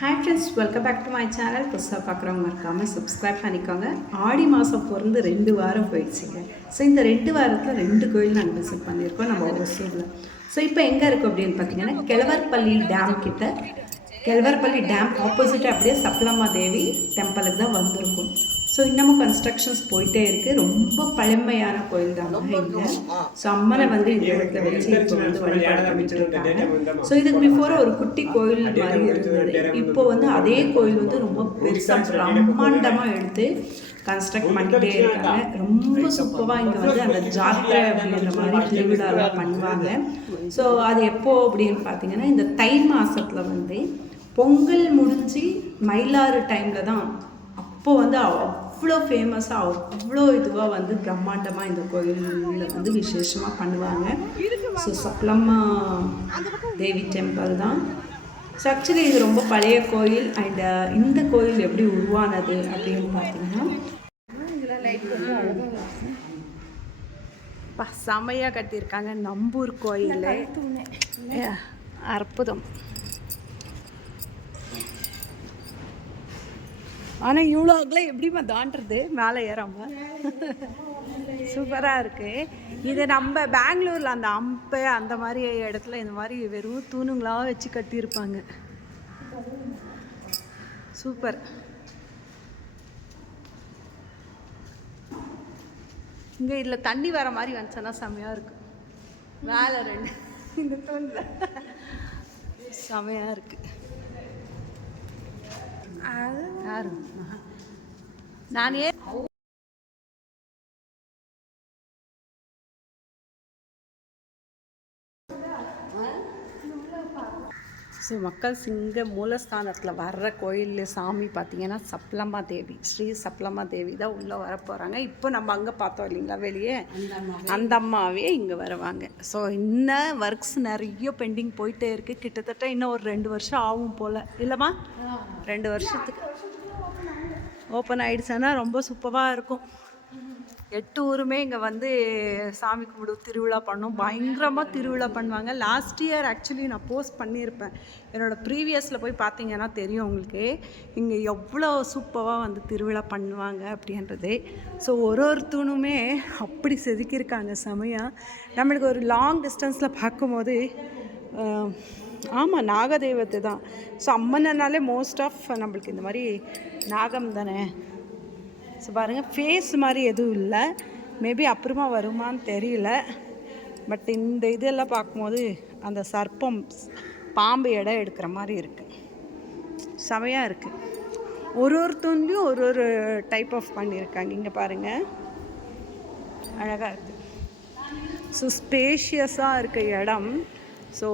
Hi friends, welcome back to my channel. புதுசாக பார்க்குறவங்க மறக்காமல் சப்ஸ்கிரைப் பண்ணிக்கோங்க. ஆடி மாதம் பிறந்து 2 வாரம் போயிடுச்சுங்க. ஸோ இந்த 2 வாரத்தில் 2 கோயில் நாங்கள் விசிட் பண்ணியிருக்கோம் நம்ம ஒசூரில். ஸோ இப்போ எங்கே இருக்குது அப்படின்னு பார்த்தீங்கன்னா, கெலவர்பள்ளி டேம் கிட்ட, கெலவர்பள்ளி டேம் ஆப்போசிட்டாக அப்படியே சப்ளம்மா தேவி டெம்பிளுக்கு தான் வந்திருக்கும். ஸோ இன்னமும் கன்ஸ்ட்ரக்ஷன்ஸ் போயிட்டே இருக்குது. ரொம்ப பழமையான கோயில் தான் இங்கே. ஸோ அம்மனை வந்து இந்த இடத்துல வச்சு இப்போ வந்து வழிபாடு பண்ணிட்டு இருக்காங்க. ஸோ இதுக்கு பிஃபோர் ஒரு குட்டி கோயில் மாதிரி இருந்தது. இப்போ வந்து அதே கோயில் வந்து ரொம்ப பெருசாக பிரம்மாண்டமாக எடுத்து கன்ஸ்ட்ரக்ட் பண்ணிகிட்டே இருக்காங்க. ரொம்ப சூப்பராக இங்கே வந்து அந்த ஜாத்திரை அப்படின்ற மாதிரி திருவிழாலாம் பண்ணுவாங்க. ஸோ அது எப்போ அப்படின்னு பார்த்தீங்கன்னா, இந்த தை மாதத்தில் வந்து பொங்கல் முடிஞ்சு மயிலாறு டைமில் தான். அப்போது வந்து அவ்வளோ ஃபேமஸாக அவ்வளோ இதுவாக வந்து பிரம்மாண்டமாக இந்த கோயிலில் வந்து விசேஷமாக பண்ணுவாங்க. ஸோ சப்ளம்மா தேவி டெம்பிள் தான். ஸோ ஆக்சுவலி இது ரொம்ப பழைய கோயில். அண்ட் இந்த கோயில் எப்படி உருவானது அப்படின்னு பார்த்தீங்கன்னா, செமையாக கட்டியிருக்காங்க. நம்பூர் கோயில் அற்புதம். ஆனால் இவ்வளோ அகலம் எப்படிமா தாண்டுறது மேலே ஏறாமல்? சூப்பராக இருக்குது. இது நம்ம பெங்களூரில் அந்த அம்பை அந்த மாதிரி இடத்துல இந்த மாதிரி வெறும் தூணுங்களாக வச்சு கட்டியிருப்பாங்க. சூப்பர். இங்கே இதில் தண்ணி வர மாதிரி வந்துச்சுன்னா செம்மையாக இருக்கும். மேலே 2 இந்த தூணில் செம்மையாக இருக்குது. யாரு நானே ஸோ மக்கள் சிங்க மூலஸ்தானத்தில் வர்ற கோயில் சாமி பார்த்தீங்கன்னா சப்ளம்மா தேவி, ஸ்ரீ சப்ளம்மா தேவி தான் உள்ளே வர போகிறாங்க. இப்போ நம்ம அங்கே பார்த்தோம் இல்லைங்களா வெளியே, அந்த அம்மாவே இங்கே வருவாங்க. ஸோ இன்னும் ஒர்க்ஸ் நிறைய பெண்டிங் போயிட்டே இருக்குது. கிட்டத்தட்ட இன்னும் ஒரு 2 வருஷம் ஆகும் போல் இல்லைம்மா? 2 வருஷத்துக்கு ஓப்பன் ஆகிடுச்சுன்னா ரொம்ப சூப்பராக இருக்கும். 8 ஊருமே இங்கே வந்து சாமி கும்பிடு திருவிழா பண்ணோம். பயங்கரமாக திருவிழா பண்ணுவாங்க. லாஸ்ட் இயர் ஆக்சுவலி நான் போஸ்ட் பண்ணியிருப்பேன். என்னோடய ப்ரீவியஸில் போய் பார்த்தீங்கன்னா தெரியும் உங்களுக்கு இங்கே எவ்வளோ சூப்பராக வந்து திருவிழா பண்ணுவாங்க அப்படின்றது. ஸோ ஒரு தூணுமே அப்படி செதுக்கியிருக்காங்க செமையாக. நம்மளுக்கு ஒரு லாங் டிஸ்டன்ஸில் பார்க்கும்போது ஆமாம் நாகதெய்வத்தை தான். ஸோ அம்மனாலே மோஸ்ட் ஆஃப் நம்மளுக்கு இந்த மாதிரி நாகம் தானே. ஸோ பாருங்கள், ஃபேஸ் மாதிரி எதுவும் இல்லை. மேபி அப்புறமா வருமானு தெரியல. பட் இந்த இதெல்லாம் பார்க்கும்போது அந்த சர்ப்பம் பாம்பு இடம் எடுக்கிற மாதிரி இருக்குது. செமையாக இருக்குது. ஒரு தூண்லையும் ஒரு டைப் ஆஃப் பண்ணியிருக்காங்க. இங்கே பாருங்கள், அழகாக இருக்குது. ஸோ ஸ்பேஷியஸாக இருக்க இடம். ஸோ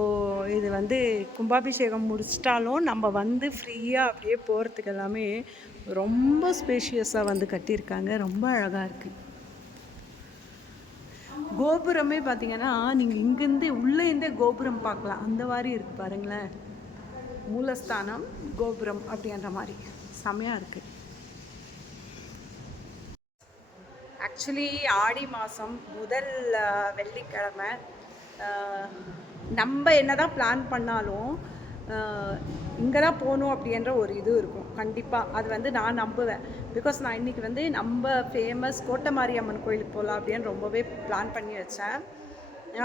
இது வந்து கும்பாபிஷேகம் முடிச்சிட்டாலும் நம்ம வந்து ஃப்ரீயாக அப்படியே போகிறதுக்கு எல்லாமே ரொம்ப ஸ்பேஷியஸாக வந்து கட்டியிருக்காங்க. ரொம்ப அழகாக இருக்குது. கோபுரமே பார்த்திங்கன்னா நீங்கள் இங்கேருந்து உள்ளேருந்தே கோபுரம் பார்க்கலாம். அந்த மாதிரி இருக்குது பாருங்களேன். மூலஸ்தானம் கோபுரம் அப்படின்ற மாதிரி செமையாக இருக்குது. ஆக்சுவலி ஆடி மாதம் முதல் வெள்ளிக்கிழமை நம்ம என்ன தான் பிளான் பண்ணாலும் இங்கே தான் போகணும் அப்படின்ற ஒரு இது இருக்கும் கண்டிப்பாக. அது வந்து நான் நம்புவேன். பிகாஸ் நான் இன்றைக்கி வந்து நம்ம ஃபேமஸ் கோட்டமாரியம்மன் கோயிலுக்கு போகலாம் அப்படின்னு ரொம்பவே பிளான் பண்ணி வச்சேன்.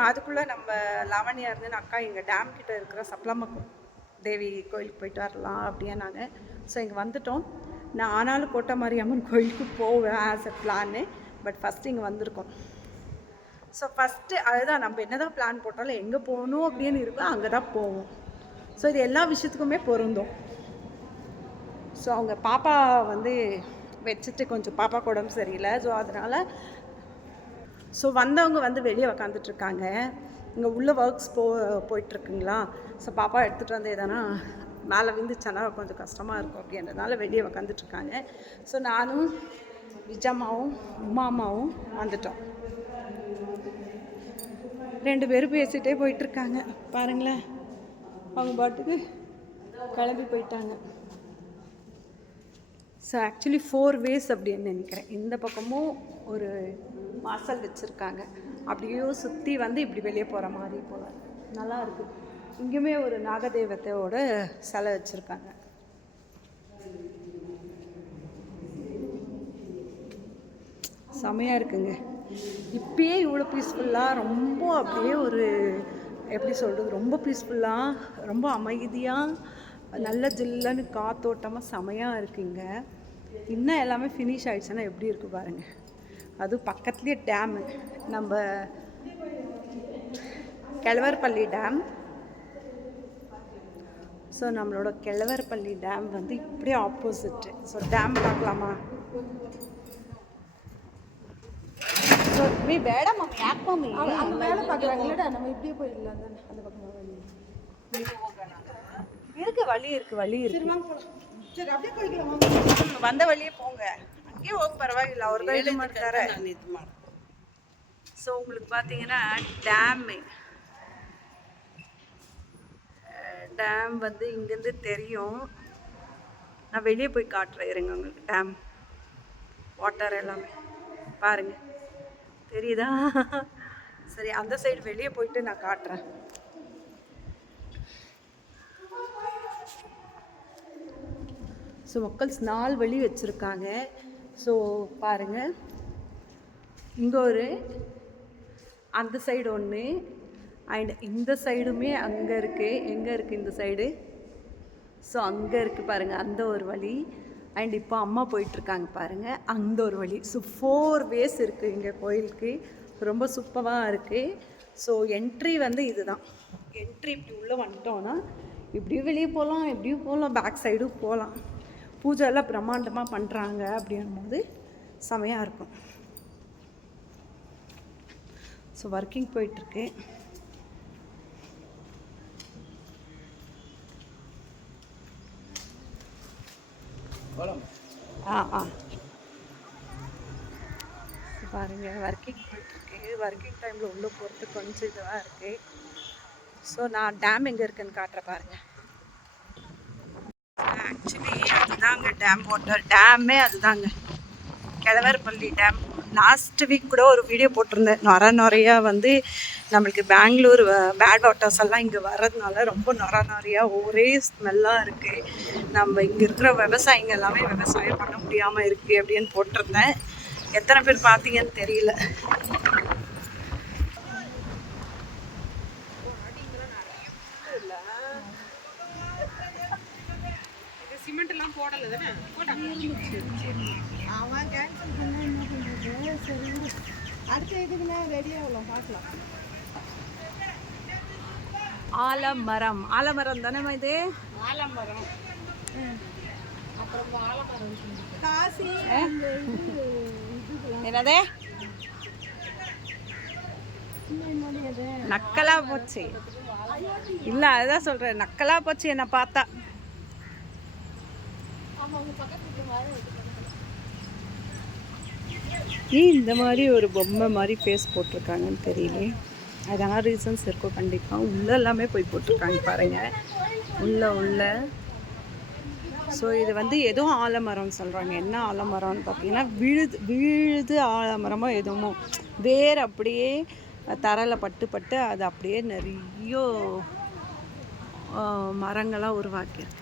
அதுக்குள்ளே நம்ம லாவணியா இருந்து அக்கா இங்கே டேம் கிட்டே இருக்கிற சப்ளம்மா தேவி கோயிலுக்கு போயிட்டு வரலாம் அப்படின்னாங்க. ஸோ இங்கே வந்துட்டோம். நான் ஆனாலும் கோட்டமாரியம்மன் கோயிலுக்கு போவேன் ஆஸ் எ பிளான்னு. பட் ஃபஸ்ட்டு இங்கே வந்திருக்கோம். ஸோ ஃபஸ்ட்டு அதுதான், நம்ம என்ன தான் பிளான் போட்டாலும் எங்கே போகணும் அப்படின்னு இருக்கோ அங்கே தான் போவோம். ஸோ இது எல்லா விஷயத்துக்குமே பொருந்தும். ஸோ அவங்க பாப்பா வந்து வச்சுட்டு கொஞ்சம் பாப்பாக்கு உடம்பு சரியில்லை. ஸோ அதனால் வந்தவங்க வந்து வெளியே உக்காந்துட்ருக்காங்க. இங்கே உள்ள ஒர்க்ஸ் போயிட்டுருக்குங்களா. ஸோ பாப்பா எடுத்துகிட்டு வந்து எதனா மேலே விழுந்துச்சானா கொஞ்சம் கஷ்டமாக இருக்கும் அப்படின்றதுனால வெளியே உக்காந்துட்ருக்காங்க. ஸோ நானும் விஜயம்மாவும் உமாமாவும் வந்துட்டோம். 2 பேரும் பேசிகிட்டே போயிட்டுருக்காங்க பாருங்களேன். அவங்க பாட்டுக்கு கிளம்பி போயிட்டாங்க. ஸோ ஆக்சுவலி 4 ways அப்படின்னு நினைக்கிறேன். இந்த பக்கமும் ஒரு வாசல் வச்சுருக்காங்க. அப்படியே சுற்றி வந்து இப்படி வெளியே போகிற மாதிரி போல் நல்லா இருக்குது. இங்கேயுமே ஒரு நாகதெய்வத்தோட சிலை வச்சுருக்காங்க. செமையாக இருக்குங்க. இப்பயே இவ்வளோ பீஸ்ஃபுல்லாக, ரொம்ப அப்படியே ஒரு எப்படி சொல்கிறது, ரொம்ப பீஸ்ஃபுல்லாக, ரொம்ப அமைதியாக, நல்ல ஜில்லுன்னு காத்தோட்டமாக செமையாக இருக்குங்க. இன்னும் எல்லாமே ஃபினிஷ் ஆகிடுச்சுன்னா எப்படி இருக்குது பாருங்கள். அதுவும் பக்கத்துலேயே டேமு, நம்ம கெலவரப்பள்ளி டேம். ஸோ நம்மளோட கெலவரப்பள்ளி டேம் வந்து இப்படியே ஆப்போசிட்டு. ஸோ டேம் பார்க்கலாமா? ஸோ மீ வேடா மம்மி, யாக் மம்மி அங்கே மேலே பார்க்குறாங்க. இல்லைடா நம்ம இப்படியே போயிடலாம் தானே, அந்த பக்கம் இருக்கு வழி, இருக்கு வழி இருக்கு. சரி அப்படியே போய்க்கலாம். வந்த வழியே போங்க, அங்கேயே போக பரவாயில்ல. அவர் தான் இது மாட்டாரு. ஸோ உங்களுக்கு பார்த்தீங்கன்னா டேம் வந்து இங்கேருந்து தெரியும். நான் வெளியே போய் காட்டுறேன் இருங்க உங்களுக்கு. டேம் வாட்டர் எல்லாமே பாருங்க, தெரியுதா? சரி, அந்த சைடு வெளியே போயிட்டு நான் காட்டுறேன். ஸோ மக்கள்ஸ் 4 வழி வச்சுருக்காங்க. ஸோ பாருங்கள், இங்கே ஒரு, அந்த சைடு ஒன்று, அண்ட் இந்த சைடுமே அங்கே இருக்குது. எங்கே இருக்குது இந்த சைடு? ஸோ அங்கே இருக்குது பாருங்கள், அந்த ஒரு வழி. அண்ட் இப்போ அம்மா போயிட்டுருக்காங்க பாருங்கள், அந்த ஒரு வழி. ஸோ 4 வேஸ் இருக்குது இங்கே கோயிலுக்கு. ரொம்ப சூப்பராக இருக்குது. ஸோ என்ட்ரி வந்து இதுதான் என்ட்ரி. இப்படி உள்ளே வந்துட்டோன்னா இப்படியும் வெளியே போகலாம், எப்படியும் போகலாம், பேக் சைடும் போகலாம். பூஜை எல்லாம் பிரம்மாண்டமாக பண்ணுறாங்க அப்படின்னும்போது செமையாக இருக்கும். ஸோ ஒர்க்கிங் போயிட்டுருக்கு. பாருங்கள், ஒர்க்கிங் போயிட்டுருக்கு. ஒர்க்கிங் டைமில் உள்ளே போகிறதுக்கு கொஞ்சம் இதுவாக இருக்குது. ஸோ நான் டேம் எங்கே இருக்குன்னு காட்டுறேன் பாருங்கள். ஆக்சுவலி அதுதாங்க டேம் வாட்டர். டேமே அதுதாங்க, கெலவரப்பள்ளி டேம். லாஸ்ட் வீக் கூட ஒரு வீடியோ போட்டிருந்தேன். நிறையா வந்து நம்மளுக்கு பெங்களூர் பேட் வாட்டர்ஸ் எல்லாம் இங்கே வர்றதுனால ரொம்ப நிறையா ஒரே ஸ்மெல்லாக இருக்குது. நம்ம இங்கே இருக்கிற விவசாயிங்க எல்லாமே விவசாயம் பண்ண முடியாமல் இருக்குது அப்படின்னு போட்டிருந்தேன். எத்தனை பேர் பார்த்தீங்கன்னு தெரியல. சிமெண்ட்லாம் போடலை தானே, அவன் கேன்சல் பண்ண என்ன பண்ணுறது? சரி, அடுத்த இதுக்குன்னா ரெடி ஆகலாம், பார்க்கலாம். ஆலமரம், ஆலமரம் தானே இது? ஆலமரம், அப்புறம் ஆலமரம் காசி. என்னதே நக்கலா போச்சு? இல்லை, அதுதான் சொல்கிறேன், நக்கலா போச்சு என்னை பார்த்தா. ஏன் இந்த மாதிரி ஒரு பொம்மை மாதிரி ஃபேஸ் போட்டிருக்காங்கன்னு தெரியல. அதனால் ரீசன்ஸ் இருக்கும் கண்டிப்பாக. உள்ளே எல்லாமே போய் போட்டிருக்காங்க பாருங்கள், உள்ள. ஸோ இது வந்து ஏதோ ஆலமரம்னு சொல்கிறாங்க. என்ன ஆலமரம்னு பார்த்தீங்கன்னா விழுது ஆலமரமோ எதுவும் வேர் அப்படியே தரையில் பட்டு அது அப்படியே நிறைய மரங்களாக உருவாக்கியிருக்கு.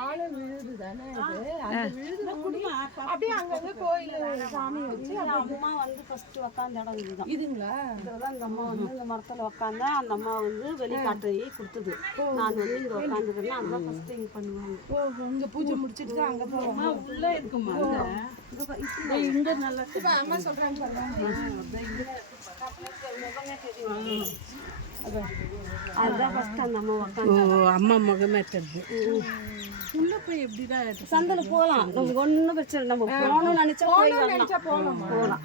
ஆளு விழுது தானே இது. அந்த விழுதுல அப்படியே அங்கங்க கோயில் சாமி வச்சு அம்மா வந்து ஃபர்ஸ்ட் உக்காந்த இடம் இதுதான். இதுங்களா? இதெல்லாம் இந்த அம்மா வந்து இந்த மரத்துல உக்காந்தா அந்த அம்மா வந்து வெளிக்காட்டி கொடுத்தது. நான் வந்து இங்க உட்காந்துக்கிறேன், அதான் ஃபர்ஸ்ட் இங்க பண்ணுவாங்க. ஓ, இங்க பூஜை முடிச்சிட்டு தான் அங்க போவாங்க. உள்ள இருக்குமா? இங்க நல்லா அம்மா சொல்றாங்க பாருங்க. அதுதான் ஃபர்ஸ்ட் அந்த அம்மா உட்காந்து. அம்மா முகமே தெரியுது. உள்ள போய் எப்படிதான் சந்தையில போகலாம், நமக்கு ஒன்றும் பிரச்சனை. நம்ம போகணும்னு நினைச்சா போகலாம்.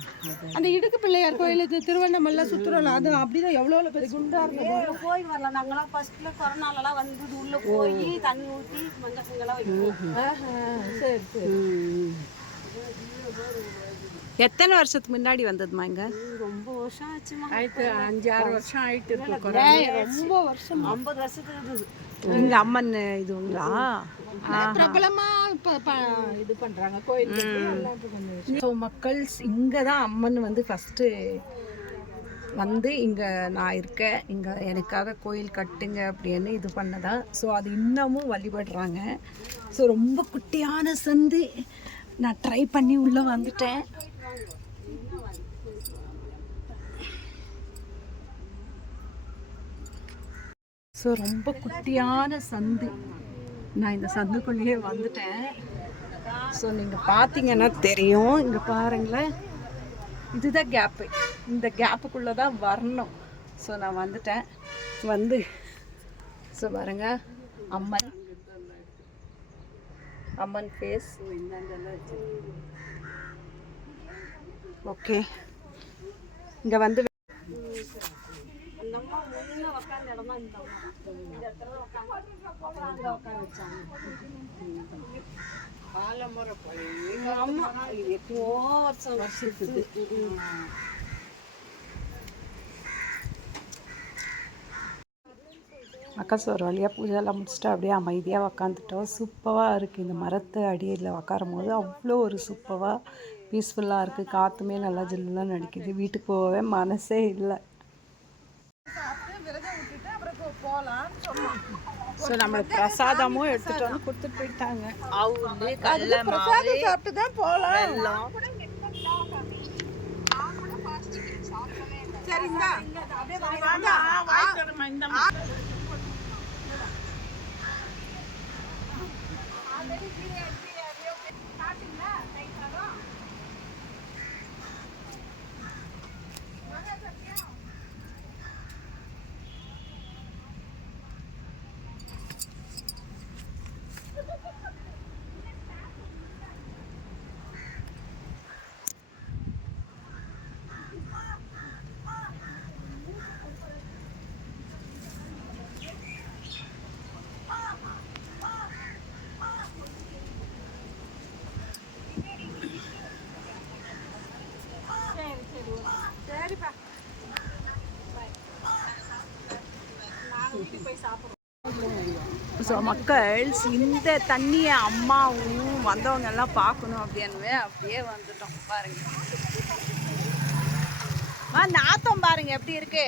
அந்த இடுக்கு பிள்ளையார் கோயிலுக்கு திருவண்ணாமலை சுற்றுலா, அது அப்படிதான் எவ்வளோ பெரிய குண்டா இருக்கும். போய் வரலாம். நாங்களாம் ஃபர்ஸ்ட்ல கொரோனாலலாம் வந்து உள்ள போய் தண்ணி ஊற்றி மஞ்சள் பொங்கலாம் வைக்கணும். சரி சரி. எத்தனை வருஷத்துக்கு முன்னாடி வந்ததுமா இங்க? ரொம்ப வருஷம் ஆச்சுமா. ஆயிட்டு 5-6 வருஷம் ஆயிட்டு இருக்கு. ரொம்ப வருஷம், 50 வருஷத்துக்கு இருக்குது. இங்கே அம்மன் இதுங்களா? பிரபலமா இது பண்றாங்க கோயில். ஸோ மக்கள் இங்கே தான் அம்மன் வந்து ஃபஸ்ட்டு வந்து இங்கே நான் இருக்கேன், இங்கே எனக்காக கோயில் கட்டுங்க அப்படின்னு இது பண்ணதான். ஸோ அது இன்னமும் வழிபடுறாங்க. ஸோ ரொம்ப குட்டியான சந்து நான் ட்ரை பண்ணி உள்ளே வந்துட்டேன். ஸோ ரொம்ப குட்டியான சந்து, நான் இந்த சந்துக்குள்ளேயே வந்துட்டேன். ஸோ நீங்கள் பார்த்தீங்கன்னா தெரியும், இங்கே பாருங்களேன், இதுதான் கேப்பு, இந்த கேப்புக்குள்ளே தான் வரணும். ஸோ நான் வந்துட்டேன். வந்து ஸோ பாருங்க அம்மன், அம்மன் ஃபேஸ். ஓகே, இங்கே வந்து அந்த அம்மா முன்ன உட்காந்த இடம் தான் இந்த அம்மா. இந்த இடத்துல உட்காந்து அப்புறம் அங்கே உட்கார வச்சாங்க. அம்மா இது எப்போ வருஷத்துக்கு அக்கா ஒரு வழியாக பூஜையெல்லாம் முடிச்சுட்டு அப்படியே அமைதியாக உக்காந்துட்டோம். சூப்பராக இருக்குது, இந்த மரத்து அடியில் உக்காரும் போது அவ்வளோ ஒரு சூப்பராக பீஸ்ஃபுல்லாக இருக்குது. காற்றுமே நல்லா ஜில்லுலாம் நடிக்குது. வீட்டுக்கு போகவே மனசே இல்லை. ஸோ நம்மளுக்கு பிரசாதமும் எடுத்துகிட்டு வந்து கொடுத்துட்டு போயிட்டாங்க. அவரு கடலை மாவு சாப்பிட்டு தான் போகலாம். வெல்லம். சரிங்களா? ஸோ மக்கள் இந்த தண்ணியை அம்மாவும் வந்தவங்க எல்லாம் பார்க்கணும் அப்படின்னு அப்படியே வந்துட்டோம். பாருங்க நாத்தம் பாருங்க எப்படி இருக்கு.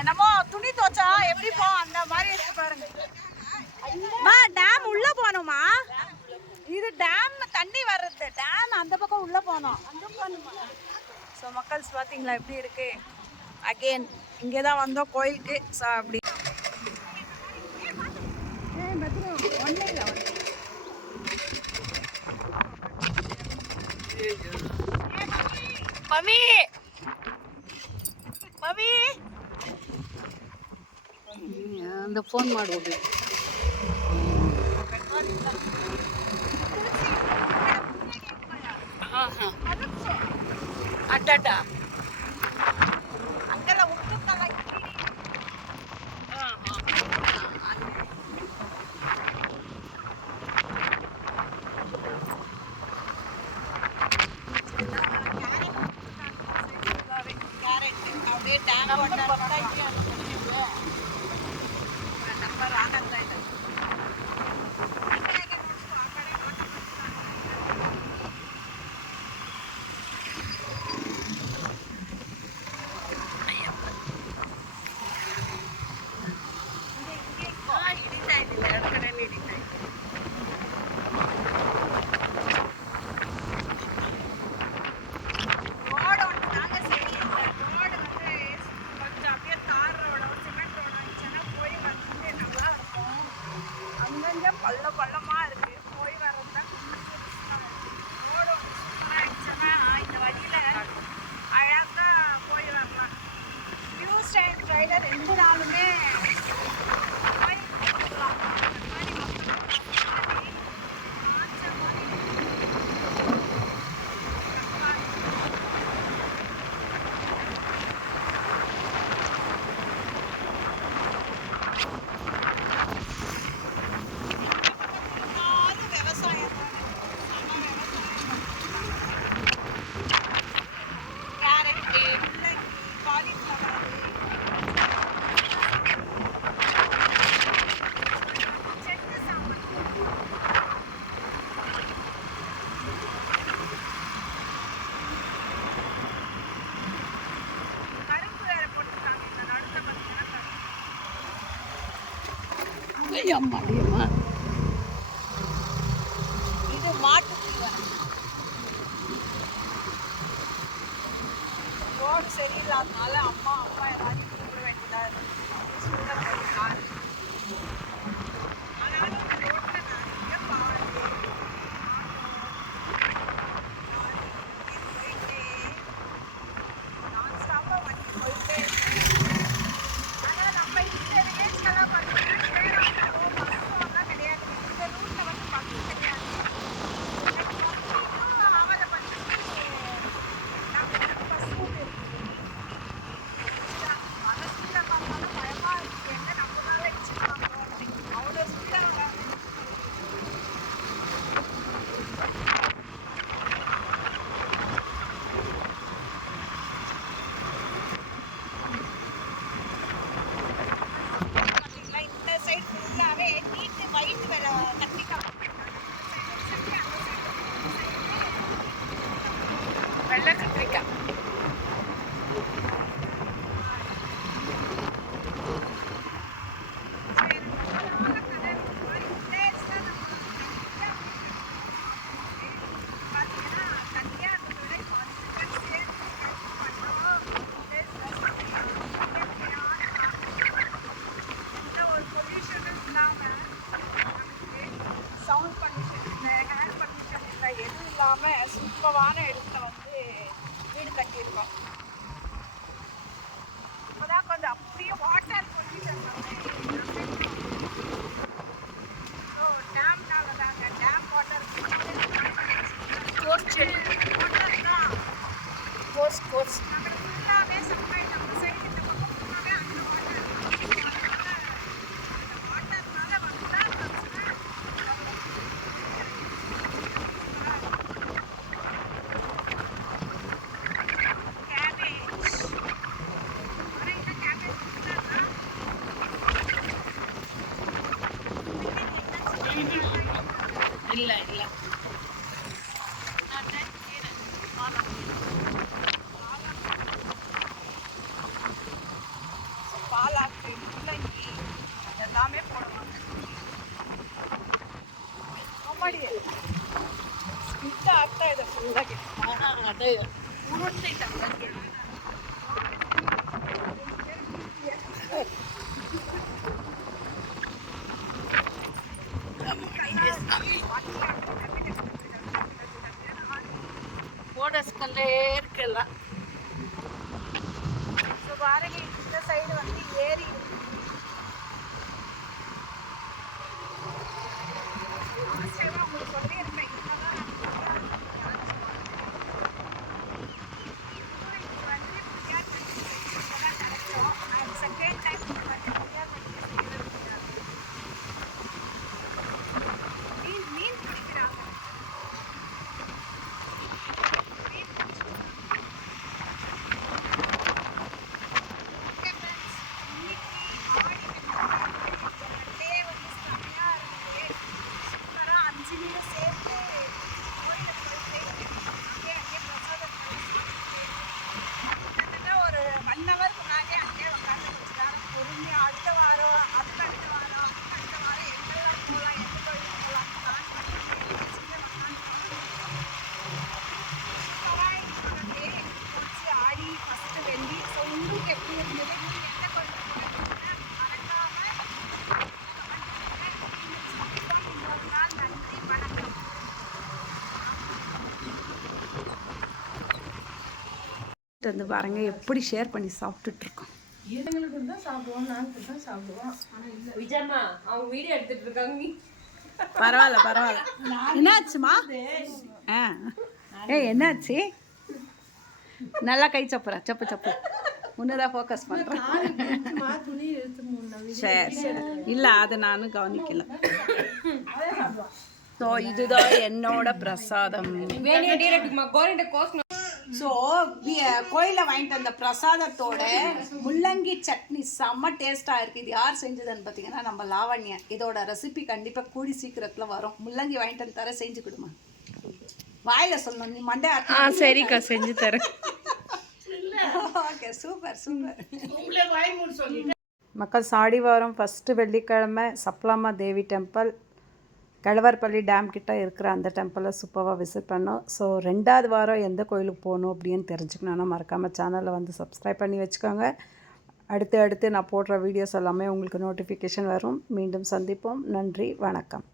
என்னமோ துணி துவச்சா எப்படி போ அந்த மாதிரி இருக்கு பாருங்க. டேம் உள்ள போகணுமா? இது டேம் தண்ணி வர்றது, டேம் அந்த பக்கம் உள்ள போனோம். ஸோ மக்கள்ஸ் பார்த்தீங்களா எப்படி இருக்கு. அகெயின் இங்கே தான் வந்தோம் கோயிலுக்கு. ஸோ அப்படி மம்மி ಮಮ್ಮಿ அந்த ಫೋನ್ ಮಾಡ್ಬೋದು. ಹಾಂ ಹಾಂ ಅಡ್ಡಡ್ಡ ಹಂಗೆಲ್ಲ ಉಂಟಲ್ಲ. ಹಾಂ ಹಾಂ ಕ್ಯಾರೆಟ್ அப்படியே டேம் நம்ம ராகந்த ಇದೆ. ಹಿಡಿತಾ ಇದ್ದಿಲ್ಲ, ಎರಡು ಕಡೆ ಹಿಡಿತಾ ಇದ್ದೆ. ரோடு வந்து தாங்க சரியில்லை. ரோடு வந்து கொஞ்சம் அப்படியே அம்மா இது மாட்டு தீவனம். ரோடு சரியில்லாதனால அம்மா எல்லாத்தையும் கூப்பிட வேண்டியதாக இருக்குது. ஆனாலும் ரோட்டில் நிறைய பால் போயிட்டே நான் ஸ்டாப்பாக வண்டி போயிட்டே. ஆனால் நம்ம இந்த ஏஜ்க்கெல்லாம் பார்த்தீங்கன்னா பஸ்ஸெல்லாம் கிடையாது. இந்த ரூட்டில் வந்து பஸ்ஸு கிடையாது. ஆவத பஸ்ஸுக்கு பஸ்ஸும் இருக்குது. மனசுல பார்த்தாலும் பயமா இருக்கு. என்ன நம்மளால வச்சுக்கலாம் அவ்வளோ ஸ்பீடாக வராது. பார்த்தீங்களா இந்த சைடு ஃபுல்லாகவே நீட்டு ஒயிட் வேற கத்திரிக்காய் வெள்ளை கத்திரிக்காய். சவுண்ட் பர்மிஷன் இல்லை, ஹேண்ட் பர்மிஷன் இல்லை, எதுவும் இல்லாமல் சூப்பரான இடத்துல வந்து வீடு கட்டியிருக்கோம். இப்போதான் கொஞ்சம் அப்படியே வாட்டர் பொல்யூஷன் வந்து ஸோ டேம்னால தாங்க. டேம் வாட்டர் கோர்ஸ் செடி வாட்டர் தான் கோர்ஸ் நாங்கள் ஃபுல்லாகவே சப்ளை நம்ம சைடு இந்த பக்கம் ஃபுல்லாகவே அந்த வாட்டர். அந்த வாட்டர்னால வந்தால் பிரச்சனை. இல்லை பாலாக்கு முள்ளங்கி எல்லாமே போடுவாங்க. ஆமாடி ஸ்பிட் ஆக்டா இதை ஃபுல்லாக அது உருண்டைட்டாங்க. போடஸ்கல்லே இருக்கலாம். ஸோ பாருங்க இந்த சைடு வந்து ஏரி இருக்கு. உங்களுக்கு சொல்லியிருப்பேன் இப்போதான் வந்து புதியா கிடைச்சோம். செகண்ட் டைம் வந்து புதியா மீன் பிடிக்கிறாங்க. ஒரு 1 hour முன்னாடியே அங்கேயே உட்காந்து கொஞ்ச நேரம் பொறுமையாக அடுத்த வாரம் அடுத்த வாரம் எங்கெல்லாம் போகலாம், எந்த கோயிலுக்கு போகலாம் பிளான் பண்ணி முடிச்சு ஆடி ஃபஸ்ட்டு வெள்ளி. ஸோ உங்களுக்கு எப்படி இருந்தது? நீங்கள் எந்த கோயிலுக்கு போகிறீங்க மறக்காமல் இன்னொரு நாள். நன்றி, வணக்கம். வந்து பாருங்க எப்படி ஷேர் பண்ணி சாப்பிட்டுட்டு இருக்கோம். எங்களுக்கு தான் சாப்பிடுவோம், நாங்கள் தான் சாப்பிடுவோம். விஜயம்மா அவங்க வீடியோ எடுத்துட்டு இருக்காங்க. பரவாயில்ல. என்னாச்சுமா? என்னாச்சு? நல்லா கை சப்புறா. சப்பு முன்னதான் ஃபோக்கஸ் பண்ணுறேன். சரி இல்லை அதை நானும் கவனிக்கல. ஸோ இதுதான் என்னோட பிரசாதம். ஸோ கோயிலில் வாங்கிட்டு வந்த பிரசாதத்தோட முள்ளங்கி சட்னி செம்ம டேஸ்ட்டாக இருக்குது. இது யார் செஞ்சதுன்னு பார்த்தீங்கன்னா நம்ம லாவண்யா. இதோட ரெசிபி கண்டிப்பாக கூடி சீக்கிரத்தில் வரும். முள்ளங்கி வாங்கிட்டு வந்து தர செஞ்சு கொடுமா. வாயில் சொல்லணும், நீ மண்டே. சரிக்கா செஞ்சு தரேன். Okay, super. மக்கள் ஆடி வாரம் ஃபஸ்ட்டு வெள்ளிக்கிழமை சப்லாமா தேவி டெம்பிள் கெளவர்பள்ளி டேம் கிட்ட இருக்கிற அந்த டெம்பிளை சூப்பராக விசிட் பண்ணோம். ஸோ 2வது வாரம் எந்த கோயிலுக்கு போகணும் அப்படின்னு தெரிஞ்சுக்கணுன்னா மறக்காமல் சேனலை வந்து சப்ஸ்கிரைப் பண்ணி வச்சுக்கோங்க. அடுத்து நான் போடுற வீடியோஸ் எல்லாமே உங்களுக்கு நோட்டிஃபிகேஷன் வரும். மீண்டும் சந்திப்போம். நன்றி, வணக்கம்.